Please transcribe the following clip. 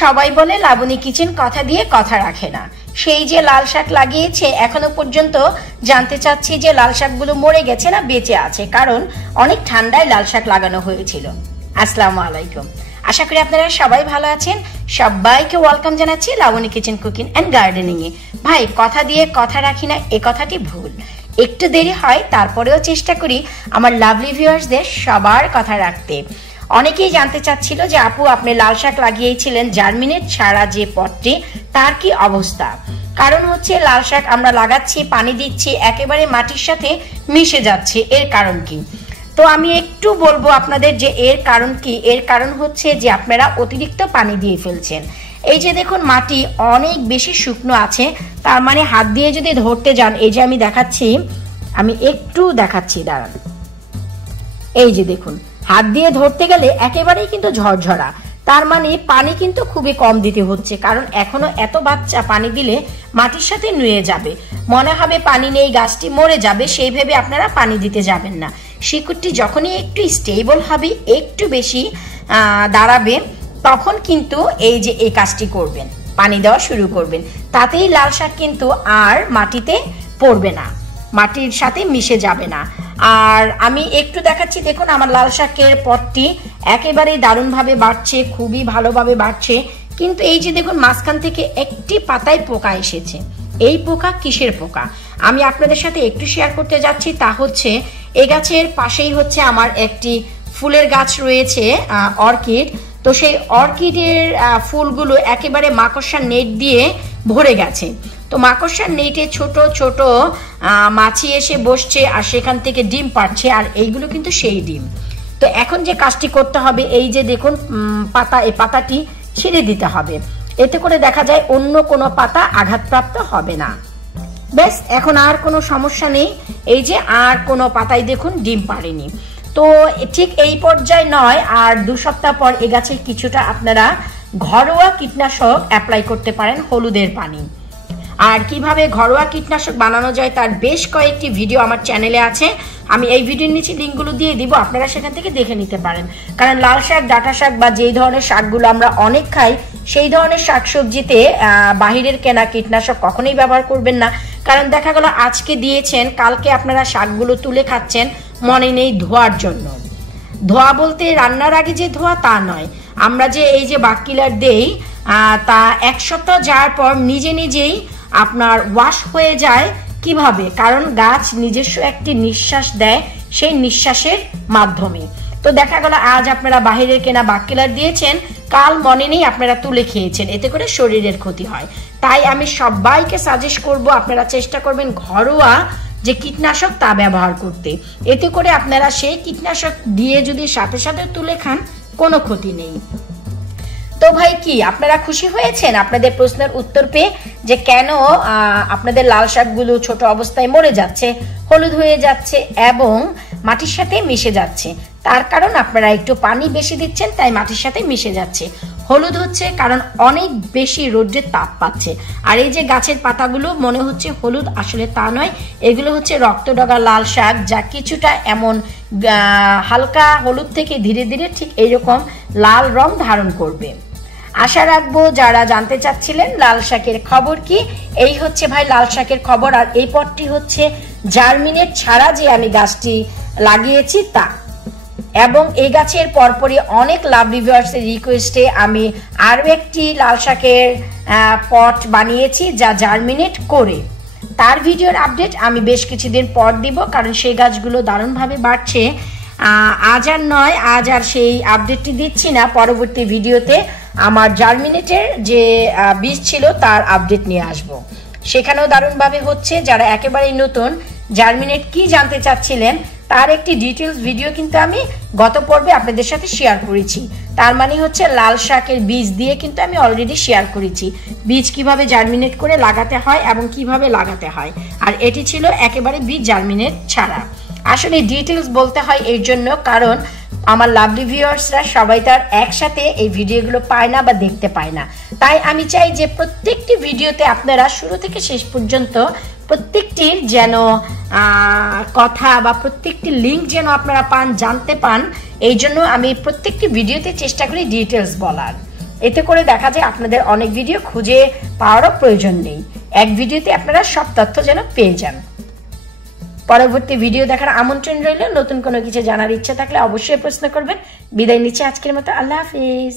সবাই বলে লাবণী কিচেন কথা দিয়ে কথা রাখে না। সেই যে লাল শাক লাগিয়েছে এখনো পর্যন্ত জানতে চাচ্ছি যে লাল শাকগুলো মরে গেছে না বেঁচে আছে, কারণ অনেক ঠান্ডায় লাল শাক লাগানো হয়েছিল। আসসালামু আলাইকুম, আশা করি আপনারা সবাই ভালো আছেন। সবাইকে ওয়েলকাম জানাচ্ছি Labani kitchen cooking and gardening এ। ভাই কথা দিয়ে কথা রাখি না, এ কথাটি ভুল। একটু দেরি হয়, তারপরেও চেষ্টা করি আমার লাভলি ভিউয়ার্সদের সবার কথা রাখতে। অনেকেই জানতে চাচ্ছিল যে আপু আপনি লাল শাক লাগিয়েছিলেন জার্মিনেট ছাড়া যে পটটি, তার কি অবস্থা? কারণ হচ্ছে লাল শাক আমরা লাগাচ্ছি, পানি দিচ্ছি, একেবারে মাটির সাথে মিশে যাচ্ছে। এর কারণ কি? তো আমি একটু বলবো আপনাদের যে এর কারণ কি। এর কারণ হচ্ছে যে আপনারা অতিরিক্ত পানি দিয়ে ফেলছেন। এই যে দেখুন মাটি অনেক বেশি শুকনো আছে, তার মানে হাত দিয়ে যদি ধরতে যান, এই যে আমি দেখাচ্ছি, আমি একটু দেখাচ্ছি দাঁড়ান, এই যে দেখুন হাত দিয়ে ধরতে গেলে একেবারেই কিন্তু ঝরঝরা, তার মানে পানি কিন্তু খুবই কম দিতে হচ্ছে। কারণ এখনো এত বাচ্চা পানি দিলে মাটির সাথে নুয়ে যাবে, মনে হবে পানি নেই, গাছটি মরে যাবে, সেই ভেবে আপনারা পানি দিতে যাবেন না। শিকড়টি যখনই একটু স্টেবল হবে, একটু বেশি দাঁড়াবে, তখন কিন্তু এই যে এই কাজটি করবেন, পানি দেওয়া শুরু করবেন। তাতেই লাল শাক কিন্তু আর মাটিতে পড়বে না, মাটির সাথে মিশে যাবে না। আর আমি একটু দেখাচ্ছি, দেখুন আমার লাল শাকের পটটি একেবারে দারুণভাবে বাড়ছে, খুবই ভালোভাবে বাড়ছে। কিন্তু এই যে দেখুন মাঝখান থেকে একটি পাতায় পোকা এসেছে। এই পোকা কিসের পোকা আমি আপনাদের সাথে একটু শেয়ার করতে যাচ্ছি। তা হচ্ছে এই গাছের পাশেই হচ্ছে আমার একটি ফুলের গাছ রয়েছে, অর্কিড। তো সেই অর্কিডের ফুলগুলো একেবারে মাকড়সার নেট দিয়ে ভরে গেছে। তো মাকড়সার নেটে ছোট ছোট মাছি এসে বসছে আর সেখান থেকে ডিম পাড়ছে, আর এইগুলো কিন্তু সেই ডিম। তো এখন যে কাজটি করতে হবে, এই যে দেখুন পাতা, এই পাতাটি ছিঁড়ে দিতে হবে, এতে করে দেখা যায় অন্য কোনো পাতা আঘাতপ্রাপ্ত হবে না। ব্যাস, এখন আর কোনো সমস্যা নেই। এই যে আর কোনো পাতায় দেখুন ডিম পাড়েনি। তো ঠিক এই পর্যায়ে নয়, আর 2 সপ্তাহ পর এ গাছে কিছুটা আপনারা ঘরোয়া কীটনাশক অ্যাপ্লাই করতে পারেন, হলুদের পানি। আর কিভাবে ঘরোয়া কীটনাশক বানানো যায় তার বেশ কয়েকটি ভিডিও আমার চ্যানেলে আছে, আমি এই ভিডিওর নিচে লিঙ্কগুলো দিয়ে দিব, আপনারা সেখান থেকে দেখে নিতে পারেন। কারণ লাল শাক, ডাঁটা শাক বা যেই ধরনের শাকগুলো আমরা অনেক খাই, সেই ধরনের শাকসবজিতে বাহিরের কেনা কীটনাশক কখনোই ব্যবহার করবেন না। কারণ দেখা গেল আজকে দিয়েছেন, কালকে আপনারা শাকগুলো তুলে খাচ্ছেন, মনে নেই ধোয়ার জন্য। ধোয়া বলতে রান্নার আগে যে ধোয়া তা নয়, আমরা যে এই যে বাকিলার দেই তা 1 সপ্তাহ যাওয়ার পর নিজে নিজেই আপনার ওয়াশ হয়ে যায়। কিভাবে? কারণ গাছ নিজস্ব একটি নিঃশ্বাস দেয়, সেই নিঃশ্বাসের মাধ্যমে। তো দেখা গেল আজ আপনারা বাহিরের কেনা বাকিলার দিয়েছেন, কাল মনে নেই আপনারা তুলে খেয়েছেন, এতে করে শরীরের ক্ষতি হয়। তাই আমি সবাইকে সাজেস্ট করব আপনারা চেষ্টা করবেন ঘরোয়া যে কীটনাশক তা ব্যবহার করতে। এতে করে আপনারা সেই কীটনাশক দিয়ে যদি সাথে সাথে তুলে খান, কোনো ক্ষতি নেই। তো ভাই কি আপনারা খুশি হয়েছেন আপনাদের প্রশ্নের উত্তর পেয়ে, যে কেন আপনাদের লাল শাকগুলো ছোট অবস্থায় মরে যাচ্ছে, হলুদ হয়ে যাচ্ছে এবং মাটির সাথে মিশে যাচ্ছে? তার কারণ আপনারা একটু পানি বেশি দিচ্ছেন, তাই মাটির সাথে মিশে যাচ্ছে। হলুদ হচ্ছে কারণ অনেক বেশি রৌদ্রের তাপ পাচ্ছে। আর এই যে গাছের পাতাগুলো মনে হচ্ছে হলুদ, আসলে তা নয়, এগুলো হচ্ছে রক্তডগা লাল শাক, যা কিছুটা এমন হালকা হলুদ থেকে ধীরে ধীরে ঠিক এইরকম লাল রং ধারণ করবে। আশা রাখবো যারা জানতে চাচ্ছিলেন লাল শাকের খবর কি, এই হচ্ছে ভাই লাল শাকের খবর। আর এই পটটি হচ্ছে জার্মিনেট ছাড়া যে আমি গাছটি লাগিয়েছি তা। এবং এই গাছের পরপরই অনেক লাভলি ভিউয়ার্সের রিকোয়েস্টে আমি আরও একটি লাল শাকের পট বানিয়েছি, যা জার্মিনেট করে। তার ভিডিওর আপডেট আমি বেশ কিছুদিন পর দিব, কারণ সেই গাছগুলো দারুণভাবে বাড়ছে। আজ আর নয়, আজ আর সেই আপডেটটি দিচ্ছি না, পরবর্তী ভিডিওতে আমার জার্মিনেটের যে বীজ ছিল তার আপডেট নিয়ে আসব। সেখানেও দারুণভাবে হচ্ছে। যারা একেবারেই নতুন জার্মিনেট কি জানতে চাচ্ছিলেন, তার একটি ডিটেলস ভিডিও কিন্তু আমি গত পর্বে আপনাদের সাথে শেয়ার করেছি। তার মানে হচ্ছে লাল শাকের বীজ দিয়ে কিন্তু আমি অলরেডি শেয়ার করেছি বীজ কিভাবে জার্মিনেট করে লাগাতে হয় এবং কিভাবে লাগাতে হয়। আর এটি ছিল একেবারে বীজ জার্মিনেট ছাড়া। আসলে ডিটেলস বলতে হয় এর জন্য, কারণ আমার লাভলি ভিউয়ার্সরা সবাই তার একসাথে এই ভিডিওগুলো পায় না বা দেখতে পায় না। তাই আমি চাই যে প্রত্যেকটি ভিডিওতে আপনারা শুরু থেকে শেষ পর্যন্ত প্রত্যেকটির যেন কথা বা প্রত্যেকটি লিঙ্ক যেন আপনারা পান, জানতে পান। এই জন্য আমি প্রত্যেকটি ভিডিওতে চেষ্টা করি ডিটেলস বলার। এতে করে দেখা যায় আপনাদের অনেক ভিডিও খুঁজে পাওয়ারও প্রয়োজন নেই, এক ভিডিওতে আপনারা সব তথ্য যেন পেয়ে যান। পরবর্তী ভিডিও দেখার আমন্ত্রণ রইল। নতুন কোনো কিছু জানার ইচ্ছা থাকলে অবশ্যই প্রশ্ন করবেন। বিদায় নিচ্ছি আজকের মতো, আল্লাহ হাফিজ।